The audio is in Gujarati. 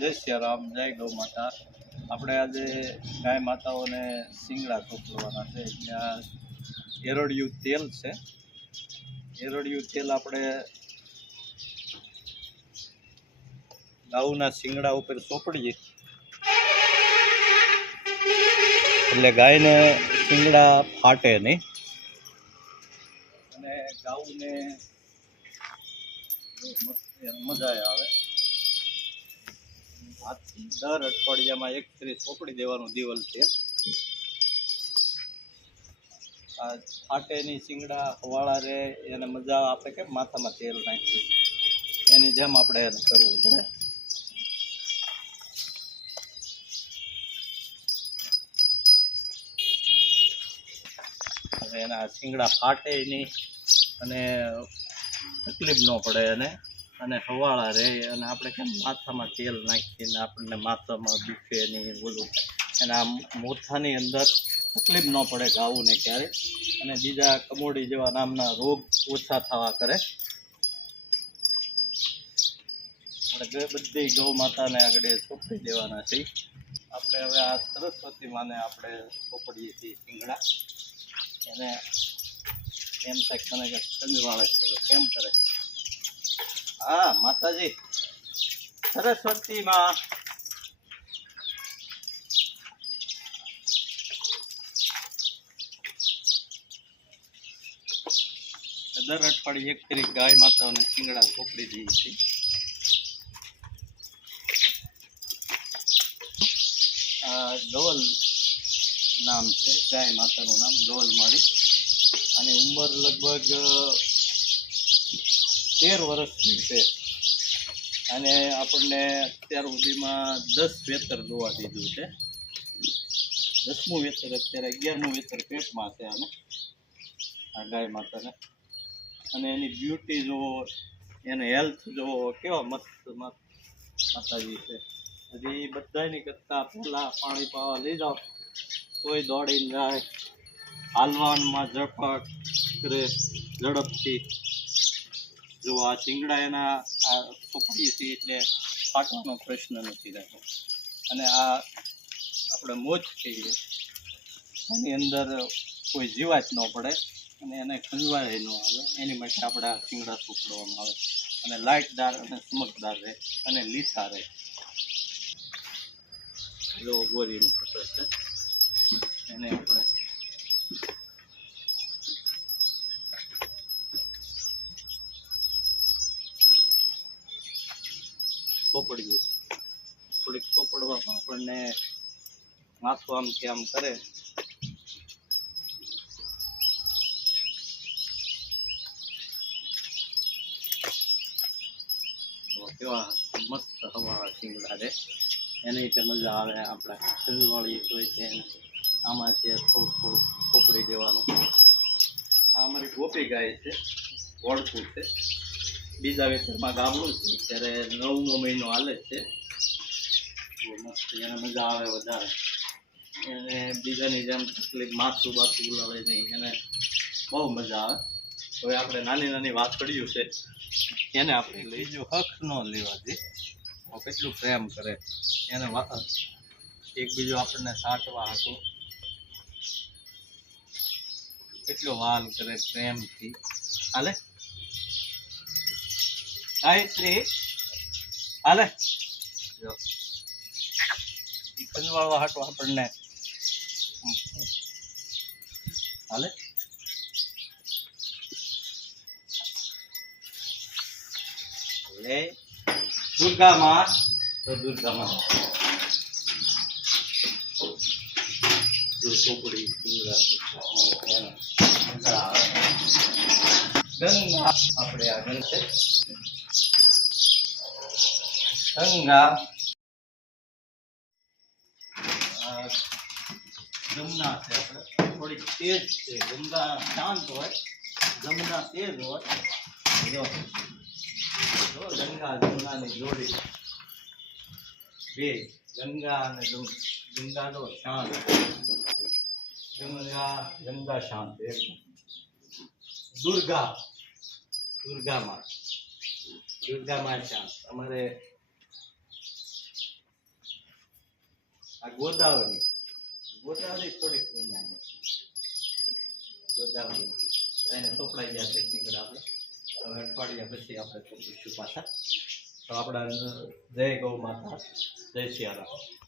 જય સિયારામ, જય ગૌ માતા. આપણે આજે ગાય માતાઓને શિંગડા ચોપડવાના છે. એટલે આ એરડિયું તેલ છે. એરડિયું તેલ આપણે ગાઉના શિંગડા ઉપર ચોપડીએ એટલે ગાયને શિંગડા ફાટે નહીં અને ગાઉને મજા આવે. દર અઠવાડિયામાં એક ફેરી ચોપડી દેવાનું દિવાલ તેલ. આ ફાટેની શિંગડા હવાળા રે એને મજા આપણે કેમ માથામાં તેલ નાખીએ એની જેમ આપણે એને કરવું પડે. એના શિંગડા ફાટે નહીં અને તકલીફ ન પડે અને હવાળા રહે અને આપણે કેમ માથામાં તેલ નાખીને આપણને માથામાં દુખે નહીં બોલું એના મોથાની અંદર તકલીફ ન પડે ગાઉને ક્યારે અને બીજા કમોડી જેવા નામના રોગ ઓછા થવા કરે. આપણે બધી ગૌ માતાને આગળ ચોપડી દેવાના છે. આપણે હવે આ સરસ્વતી માને આપણે ચોપડીએ છીએ શિંગડા. એને એમ થાય મને સંજવાળે છે તો કેમ કરે. હા માતાજી સરસ્વતી માં દર અઠવાડિયે એક ફેરી ગાય માતાઓને શિંગડા ચોપડી દઈએ છીએ. આ ગવલ નામ છે, ગાય માતાનું નામ ગવલ માળી અને ઉંમર લગભગ 13 વર્ષની છે અને આપણને અત્યાર સુધીમાં 10 વેતર દોવા દીધું છે. 10મું વેતર અત્યારે 11મું વેતર પેટમાં છે આને આ ગાય માતાને. અને એની બ્યુટી જુઓ, એને હેલ્થ જુઓ કેવા મસ્ત માતાજી છે. હજી બધાની કરતાં પહેલાં પાણી પાવા લઈ જાઓ તોય દોડીને જાય, હાલવામાં ઝડપટ કરે ઝડપથી. જો આ શિંગડા એના આ ચોપડીએ છીએ એટલે ફાટવાનો પ્રશ્ન નથી રહેતો. અને આ આપણે મોજ કહીએ એની અંદર કોઈ જીવાત ન પડે અને એને ખંજવાય ન આવે એની માટે આપણે આ શિંગડા ચોપડવામાં આવે અને લાઇટદાર અને ચમકદાર રહે અને લીસા રહે. જો ગોરીનું ફોટો છે એને આપણે ચોપડીએ. થોડીક ચોપડવામાં આપણને માથું આમથી આમ કરે કેવા મસ્ત હવાળા શિંગડા રહે એની રીતે મજા આવે. આપણે ખંજવાળી હોય છે એને આમાંથી થોડું ચોપડી દેવાનું. આ અમારી ગોપી ગાય છે, વળકું છે. બીજા વેતરમાં ગામડું છે, ત્યારે 9મો મહિનો હાલે છે. મસ્ત એને મજા આવે વધારે. એને બીજાની જેમ તકલીફ માથું બાથું ઉલાવે નહીં, એને બહુ મજા આવે. હવે આપણે નાની નાની વાછડીઓ છે એને આપણે લઈજો હક ન લેવા દે. કેટલું પ્રેમ કરે એને એકબીજો આપણને સાટવા હતું કેટલો વાલ કરે પ્રેમથી. હાલે ગાયત્રી હાલે જો ખંજવાળવા હાટો આપણને હાલે. લે દુર્ગા માં તો દુર્ગા માં જો ચોપડી ગંગા આપણે આગળ છે. ગંગા જમના છે આપણે થોડીક તેજ છે. ગંગા શાંત હોય, જમના તેજ હોય. જો ગંગા જમનાની જોડી બે ગંગા અને ગંગા તો શાંત. ગંગા શાંત એકદમ. દુર્ગા માં શાંત. અમારે આ ગોદાવરી ગોદાવરી થોડીક વિજ્ઞાની ગોદાવરી એને ચોપડાઈ ગયા છે નીકળે આપણે હવે અઠવાડિયા પછી આપણે ચોપડીશું પાછા તો આપણા જય ગૌ માતા જય સિયારામ